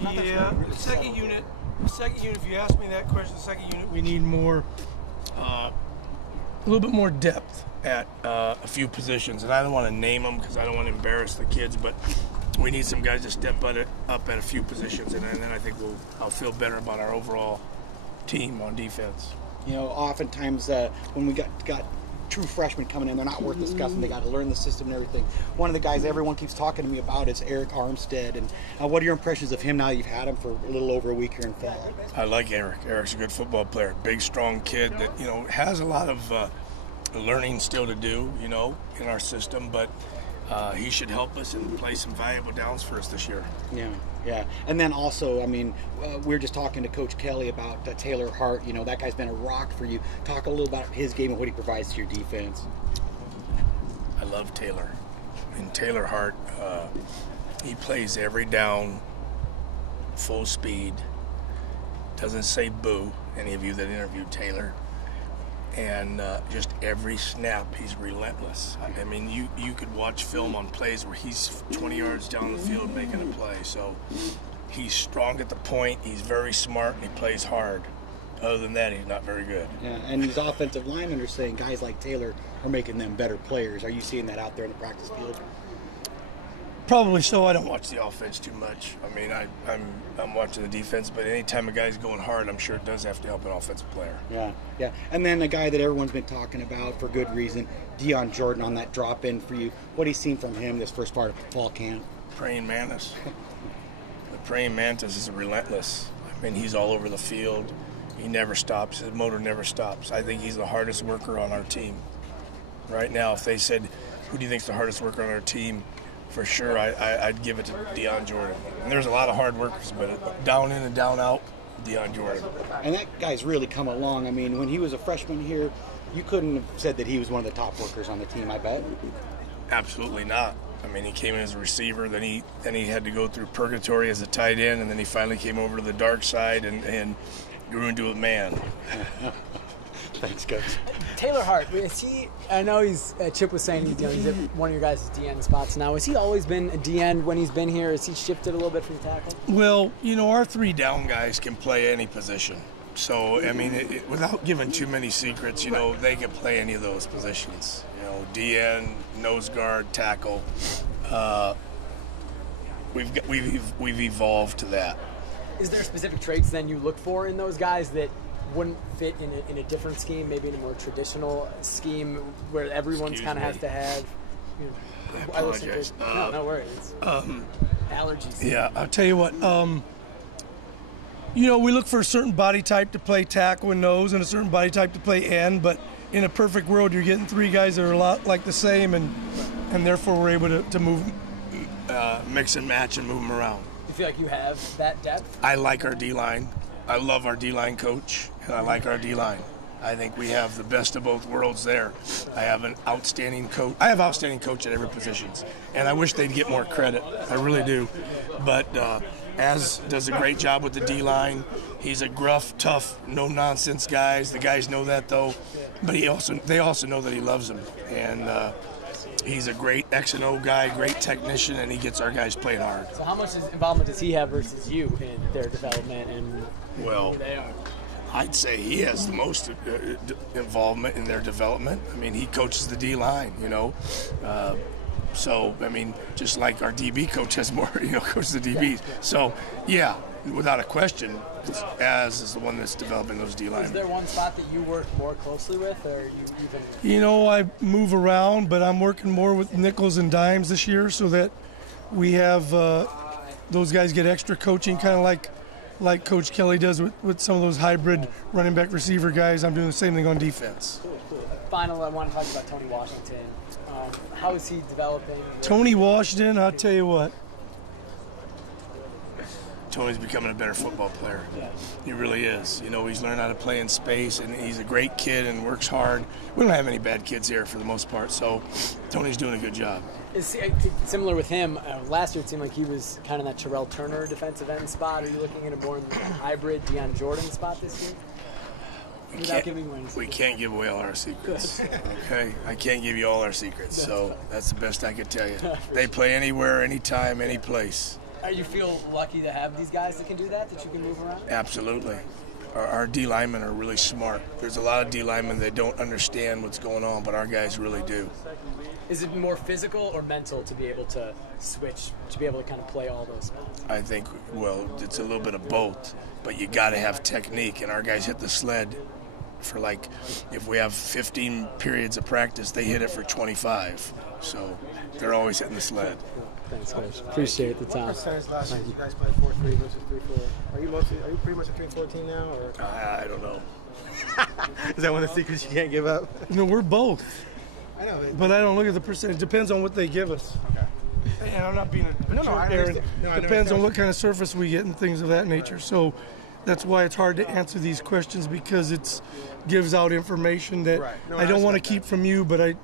Yeah, the second unit, if you ask me that question, the second unit, we need more, a little bit more depth at a few positions. And I don't want to name them because I don't want to embarrass the kids, but we need some guys to step up at a few positions, and then I think I'll feel better about our overall team on defense. You know, oftentimes when we got true freshmen coming in, they're not worth discussing. They got to learn the system and everything. One of the guys everyone keeps talking to me about is Eric Armstead. And what are your impressions of him now you've had him for a little over a week here in fall? I like Eric. Eric's a good football player. Big, strong kid that, has a lot of learning still to do, in our system. But he should help us and play some valuable downs for us this year. Yeah. And then also, we were just talking to Coach Kelly about Taylor Hart. That guy's been a rock for you. Talk a little about his game and what he provides to your defense. I love Taylor. Taylor Hart, he plays every down full speed. Doesn't say boo, any of you that interviewed Taylor. And just every snap, he's relentless. You could watch film on plays where he's 20 yards down the field making a play. So he's strong at the point, he's very smart, and he plays hard. Other than that, he's not very good. Yeah, and these offensive linemen are saying guys like Taylor are making them better players. Are you seeing that out there in the practice field? Probably so. I don't watch the offense too much. I'm watching the defense, but anytime a guy's going hard, I'm sure it does have to help an offensive player. Yeah. And then a guy that everyone's been talking about for good reason, Dion Jordan, on that drop-in for you. What have you seen from him this first part of fall camp? Praying mantis. The praying mantis is relentless. He's all over the field. He never stops. His motor never stops. I think he's the hardest worker on our team. Right now, if they said, who do you think's the hardest worker on our team? For sure, I'd give it to Dion Jordan. And there's a lot of hard workers, but down in and down out, Dion Jordan. And that guy's really come along. When he was a freshman here, you couldn't have said that he was one of the top workers on the team, I bet. Absolutely not. He came in as a receiver, then he had to go through purgatory as a tight end, and then he finally came over to the dark side and grew into a man. Thanks, Coach. Taylor Hart, I know Chip was saying he's at one of your guys' DN spots now. Has he always been a DN when he's been here? Has he shifted a little bit from tackle? Well, our 3 down guys can play any position. So, without giving too many secrets, they can play any of those positions. DN, nose guard, tackle. We've evolved to that. Is there specific traits then you look for in those guys that wouldn't fit in a different scheme, maybe in a more traditional scheme where everyone's kind of has to have? I apologize. No worries. Allergies. Yeah, I'll tell you what. We look for a certain body type to play tackle and nose, and a certain body type to play end. But in a perfect world, you're getting 3 guys that are a lot like the same, and therefore we're able to move, mix and match, and move them around. You feel like you have that depth? I like our D-line. I love our D-line coach, and I like our D-line. I think we have the best of both worlds there. I have an outstanding coach. I have outstanding coach at every position, and I wish they'd get more credit. I really do. But Az does a great job with the D-line. He's a gruff, tough, no-nonsense guy. The guys know that, though. But they also know that he loves them. And he's a great X and O guy, great technician, and he gets our guys playing hard. So how much involvement does he have versus you in their development and who they are? I'd say he has the most involvement in their development. He coaches the D-line, So, just like our DB coach has more, coaches the DBs. So, yeah, without a question, Az is the one that's developing those D-line. Is there one spot that you work more closely with, or you even? I move around, but I'm working more with nickels and dimes this year so that we have those guys get extra coaching, kind of like Coach Kelly does with some of those hybrid running back receiver guys. I'm doing the same thing on defense. Cool. Finally, I want to talk about Tony Washington. How is he developing? Tony Washington, I'll tell you what. Tony's becoming a better football player. He really is. He's learned how to play in space, and he's a great kid and works hard. We don't have any bad kids here for the most part, so Tony's doing a good job. Similar with him, last year it seemed like he was kind of that Terrell Turner defensive end spot. Are you looking at a more hybrid Dion Jordan spot this year? We can't give away all our secrets. Okay? I can't give you all our secrets, so that's the best I could tell you. They play anywhere, anytime, any place. You feel lucky to have these guys that can do that you can move around? Absolutely. Our D linemen are really smart. There's a lot of D linemen that don't understand what's going on, but our guys really do. Is it more physical or mental to be able to switch, to be able to kind of play all those spots? I think, well, it's a little bit of both, but you got to have technique, and our guys hit the sled for, like, if we have 15 periods of practice, they hit it for 25. So they're always hitting the sled. Thanks, Coach. Appreciate the time. Last year you guys played 4-3 versus 3-4. Are you pretty much a 3-4 team now, or? I don't know. Is that one of the secrets you can't give up? No, we're both. I know, but I don't look at the percentage. Depends on what they give us. Okay. And I'm not being a No, jerk, I Aaron. understand. No, I Depends on understand. what kind of surface we get and things of that nature. So that's why it's hard to answer these questions, because it gives out information that Right. No, I don't want to respect keep from you, but I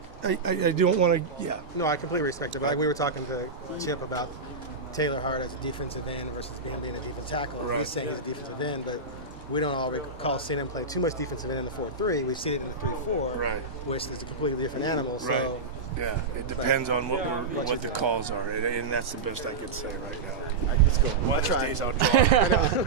don't want to. Yeah. No, I completely respect it. But like we were talking to Chip about Taylor Hart as a defensive end versus him being a defensive tackle. Right. He's saying he's a defensive end, but we don't all recall seeing him play too much defensive end in the 4-3. We've seen it in the 3-4, Right. which is a completely different animal. So. Right. Yeah, it depends on what the calls are, and that's the best I could say right now. Let's go. One of these days I'll draw.